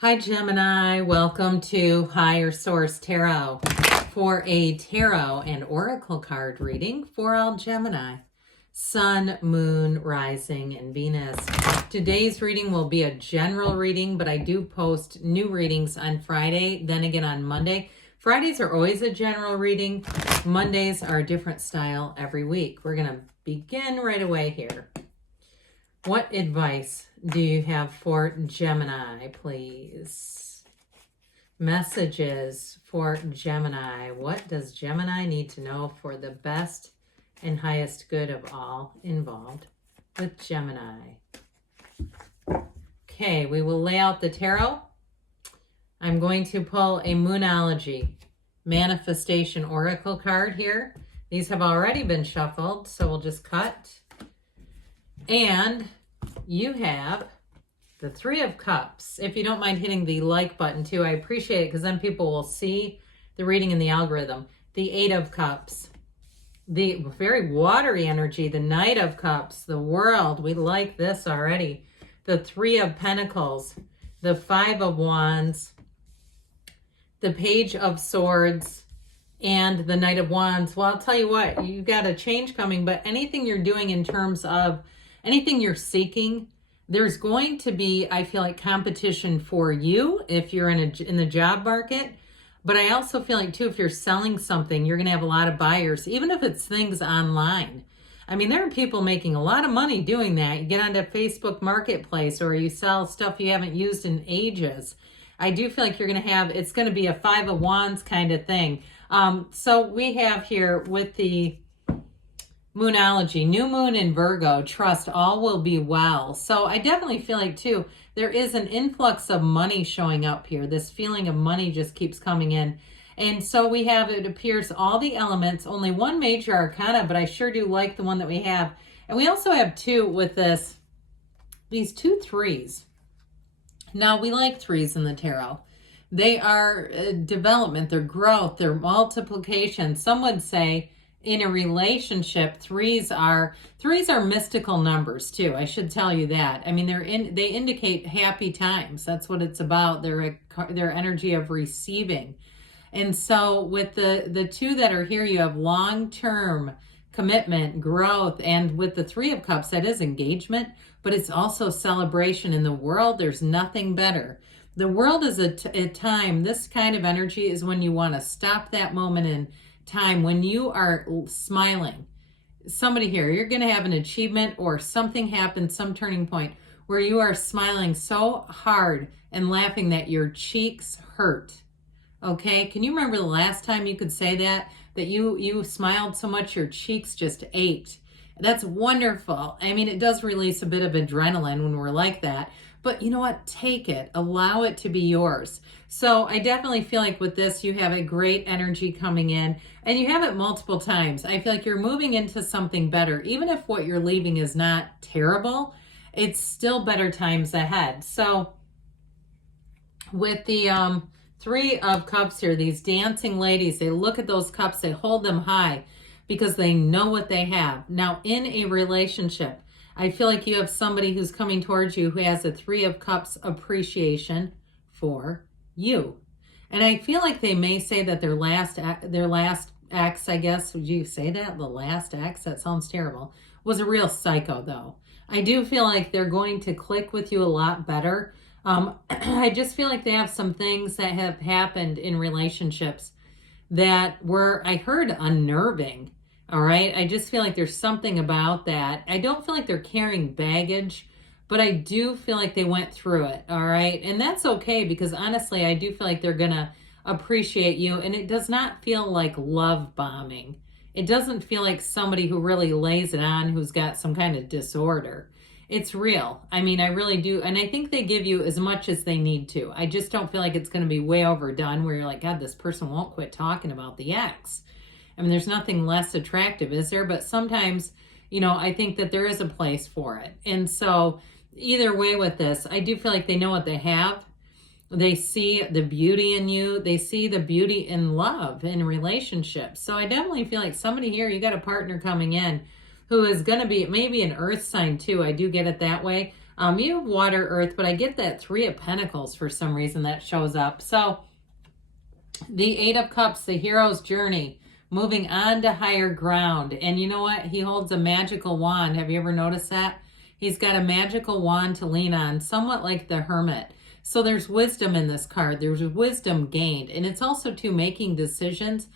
Hi Gemini, welcome to Higher Source Tarot for a tarot and oracle card reading for all Gemini, Sun, Moon, Rising, and Venus. Today's reading will be a general reading, but I do post new readings on Friday, then again on Monday. Fridays are always a general reading. Mondays are a different style every week. We're going to begin right away here. What advice do you have for Gemini, please? Messages for Gemini. What does Gemini need to know for the best and highest good of all involved with Gemini? Okay, we will lay out the tarot. I'm going to pull a Moonology Manifestation Oracle card here. These have already been shuffled, so we'll just cut. And you have the Three of Cups. If you don't mind hitting the like button too, I appreciate it because then people will see the reading in the algorithm. The Eight of Cups, the very watery energy, the Knight of Cups, the World. We like this already. The Three of Pentacles, the Five of Wands, the Page of Swords, and the Knight of Wands. Well, I'll tell you what, you got a change coming, but anything you're doing in terms of anything you're seeking, there's going to be, I feel like, competition for you if you're in the job market. But I also feel like, too, if you're selling something, you're going to have a lot of buyers, even if it's things online. I mean, there are people making a lot of money doing that. You get onto Facebook Marketplace or you sell stuff you haven't used in ages. I do feel like you're going to have, it's going to be a Five of Wands kind of thing. So we have here with the Moonology, new moon in Virgo, trust all will be well. So I definitely feel like, too, there is an influx of money showing up here. This feeling of money just keeps coming in. And so we have, it appears, all the elements, only one major arcana, but I sure do like the one that we have. And we also have two with this, these two threes. Now, we like threes in the tarot. They are development, they're growth, they're multiplication. Some would say, in a relationship, threes are mystical numbers too. I should tell you that. I mean, they indicate happy times. That's what it's about. Their energy of receiving. And so with the two that are here, you have long-term commitment, growth, and with the Three of Cups, that is engagement, but it's also celebration. In the world, there's nothing better. The world is a time, this kind of energy is when you want to stop that moment in time, when you are smiling. Somebody here, you're going to have an achievement or something happens, some turning point where you are smiling so hard and laughing that your cheeks hurt. Okay, can you remember the last time you could say that you smiled so much your cheeks just ached? That's wonderful. I mean, it does release a bit of adrenaline when we're like that. But you know what? Take it. Allow it to be yours. So I definitely feel like with this, you have a great energy coming in. And you have it multiple times. I feel like you're moving into something better. Even if what you're leaving is not terrible, it's still better times ahead. So with the Three of Cups here, these dancing ladies, they look at those cups, they hold them high because they know what they have. Now, in a relationship, I feel like you have somebody who's coming towards you who has a Three of Cups appreciation for you. And I feel like they may say that their last ex, I guess, would you say that? The last ex? That sounds terrible. Was a real psycho, though. I do feel like they're going to click with you a lot better. I just feel like they have some things that have happened in relationships that were, I heard, unnerving. All right. I just feel like there's something about that. I don't feel like they're carrying baggage, but I do feel like they went through it. All right. And that's okay because honestly, I do feel like they're going to appreciate you. And it does not feel like love bombing. It doesn't feel like somebody who really lays it on, who's got some kind of disorder. It's real. I mean, I really do. And I think they give you as much as they need to. I just don't feel like it's going to be way overdone where you're like, God, this person won't quit talking about the ex. I mean, there's nothing less attractive, is there? But sometimes, you know, I think that there is a place for it. And so either way with this, I do feel like they know what they have. They see the beauty in you. They see the beauty in love, in relationships. So I definitely feel like somebody here, you got a partner coming in who is going to be maybe an earth sign too. I do get it that way. You have water, earth, but I get that 3 of Pentacles for some reason that shows up. So the 8 of Cups, the hero's journey, moving on to higher ground. And you know what? He holds a magical wand. Have you ever noticed that? He's got a magical wand to lean on, somewhat like the Hermit. So there's wisdom in this card. There's wisdom gained. And it's also, too, making decisions,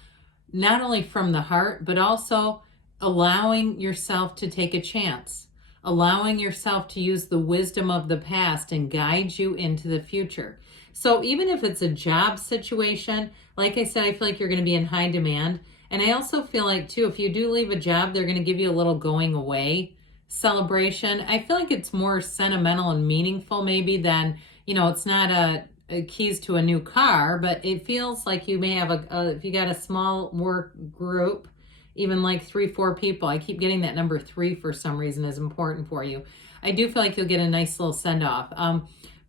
not only from the heart, but also allowing yourself to take a chance. Allowing yourself to use the wisdom of the past and guide you into the future. So even if it's a job situation, like I said, I feel like you're going to be in high demand. And I also feel like, too, if you do leave a job, they're going to give you a little going away celebration. I feel like it's more sentimental and meaningful maybe than, you know, it's not a keys to a new car, but it feels like you may have if you got a small work group, even like 3-4 people. I keep getting that number 3 for some reason is important for you. I do feel like you'll get a nice little send-off.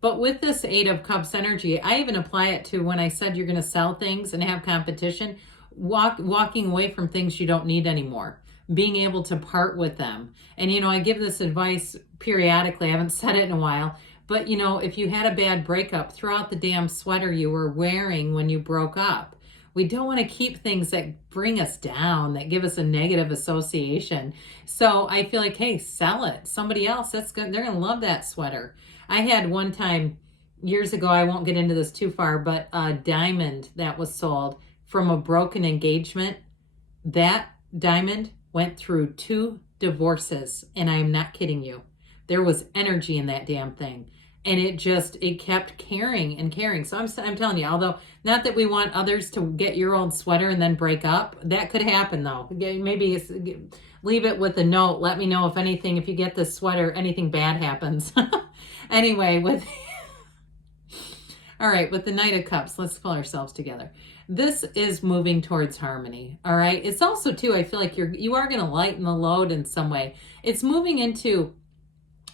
But with this 8 of Cups energy, I even apply it to when I said you're going to sell things and have competition, walking away from things you don't need anymore, being able to part with them. And, you know, I give this advice periodically. I haven't said it in a while. But, you know, if you had a bad breakup, throw out the damn sweater you were wearing when you broke up. We don't want to keep things that bring us down, that give us a negative association. So I feel like, hey, sell it. Somebody else, that's good. They're going to love that sweater. I had one time years ago, I won't get into this too far, but a diamond that was sold from a broken engagement. That diamond went through 2 divorces, and I am not kidding you. There was energy in that damn thing. And it kept carrying and carrying. So I'm telling you, although not that we want others to get your old sweater and then break up. That could happen though. Maybe leave it with a note. Let me know if you get this sweater, anything bad happens. Anyway, all right, with the Knight of Cups, let's pull ourselves together. This is moving towards harmony, all right? It's also, too, I feel like you are going to lighten the load in some way. It's moving into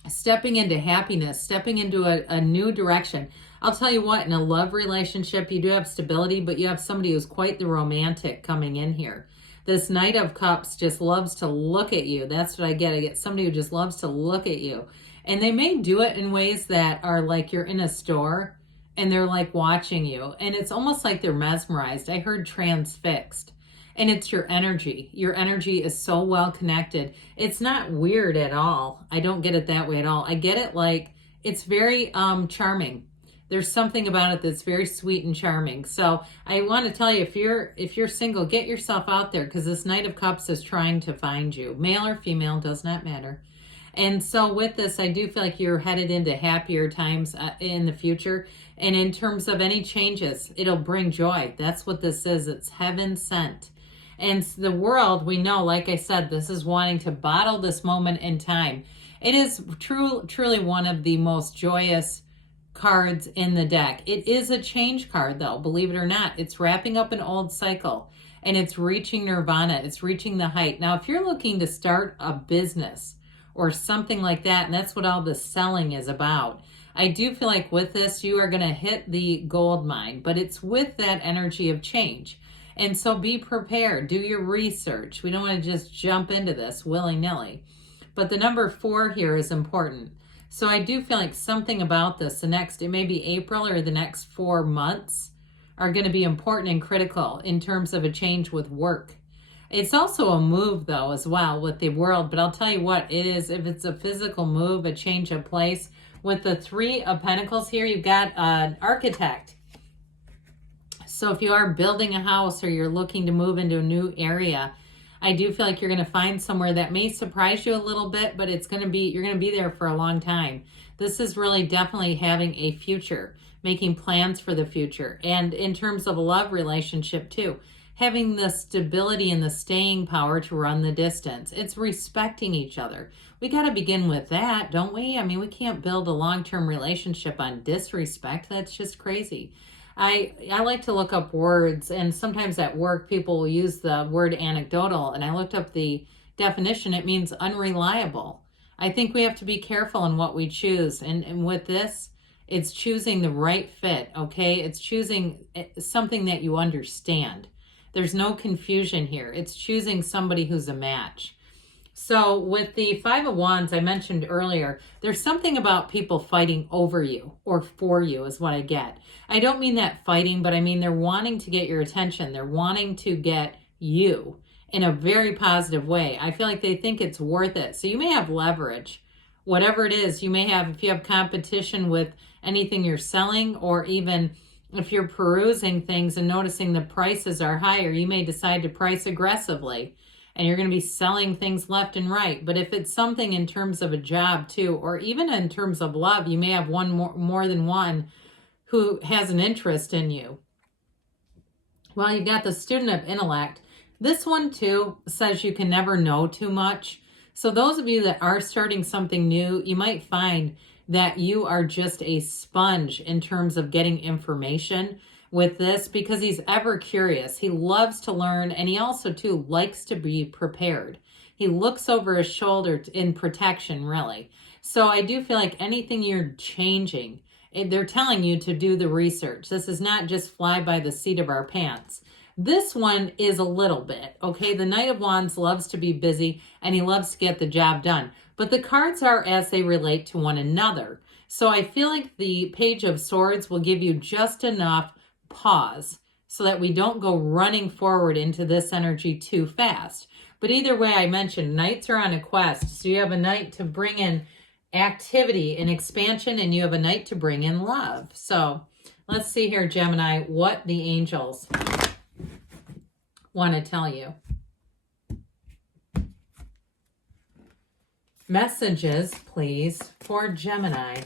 stepping into happiness, stepping into a new direction. I'll tell you what, in a love relationship, you do have stability, but you have somebody who's quite the romantic coming in here. This Knight of Cups just loves to look at you. That's what I get. I get somebody who just loves to look at you. And they may do it in ways that are like you're in a store and they're like watching you. And it's almost like they're mesmerized. I heard transfixed. And it's your energy. Your energy is so well connected. It's not weird at all. I don't get it that way at all. I get it like it's very charming. There's something about it that's very sweet and charming. So I want to tell you, if you're single, get yourself out there, because this Knight of Cups is trying to find you. Male or female, does not matter. And so with this, I do feel like you're headed into happier times in the future. And in terms of any changes, it'll bring joy. That's what this is. It's heaven sent. And the world, we know, like I said, this is wanting to bottle this moment in time. It is truly one of the most joyous cards in the deck. It is a change card, though, believe it or not. It's wrapping up an old cycle, and it's reaching nirvana. It's reaching the height. Now, if you're looking to start a business or something like that, and that's what all the selling is about, I do feel like with this, you are going to hit the gold mine, but it's with that energy of change. And so be prepared. Do your research. We don't want to just jump into this willy-nilly. But the number 4 here is important. So I do feel like something about this, it may be April or the next 4 months, are going to be important and critical in terms of a change with work. It's also a move, though, as well with the world. But I'll tell you what it is. If it's a physical move, a change of place, with the 3 of Pentacles here, you've got an architect. So if you are building a house or you're looking to move into a new area, I do feel like you're going to find somewhere that may surprise you a little bit, but you're going to be there for a long time. This is really definitely having a future, making plans for the future. And in terms of a love relationship too, having the stability and the staying power to run the distance. It's respecting each other. We got to begin with that, don't we? I mean, we can't build a long-term relationship on disrespect. That's just crazy. I like to look up words, and sometimes at work people will use the word anecdotal, and I looked up the definition. It means unreliable. I think we have to be careful in what we choose, and with this, it's choosing the right fit, okay? It's choosing something that you understand. There's no confusion here. It's choosing somebody who's a match. So with the Five of Wands I mentioned earlier, there's something about people fighting over you or for you is what I get. I don't mean that fighting, but I mean they're wanting to get your attention. They're wanting to get you in a very positive way. I feel like they think it's worth it. So you may have leverage. Whatever it is, you may have, if you have competition with anything you're selling, or even if you're perusing things and noticing the prices are higher, you may decide to price aggressively and you're going to be selling things left and right. But if it's something in terms of a job too, or even in terms of love, you may have one more than one who has an interest in you. Well, you've got the student of intellect. This one too says you can never know too much. So those of you that are starting something new, you might find that you are just a sponge in terms of getting information with this, because he's ever curious. He loves to learn, and he also too likes to be prepared. He looks over his shoulder in protection, really. So I do feel like anything you're changing, they're telling you to do the research. This is not just fly by the seat of our pants. This one is a little bit, okay? The Knight of Wands loves to be busy and he loves to get the job done. But the cards are as they relate to one another. So I feel like the Page of Swords will give you just enough pause so that we don't go running forward into this energy too fast. But either way, I mentioned Knights are on a quest. So you have a Knight to bring in activity and expansion, and you have a Knight to bring in love. So let's see here, Gemini, what the angels want to tell you. Messages, please, for Gemini.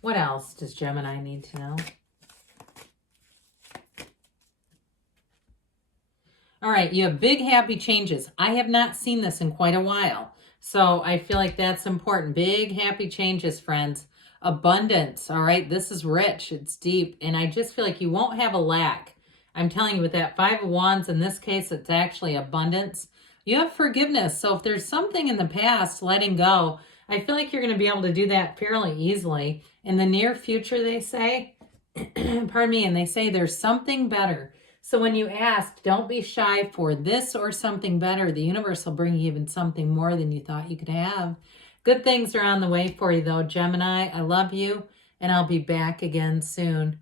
What else does Gemini need to know? All right, you have big, happy changes. I have not seen this in quite a while. So I feel like that's important. Big, happy changes, friends. Abundance, all right? This is rich. It's deep. And I just feel like you won't have a lack. I'm telling you, with that Five of Wands, in this case, it's actually abundance. You have forgiveness. So if there's something in the past, letting go, I feel like you're going to be able to do that fairly easily. In the near future, they say, pardon me, and they say there's something better. So when you ask, don't be shy for this or something better. The universe will bring you even something more than you thought you could have. Good things are on the way for you, though, Gemini. I love you, and I'll be back again soon.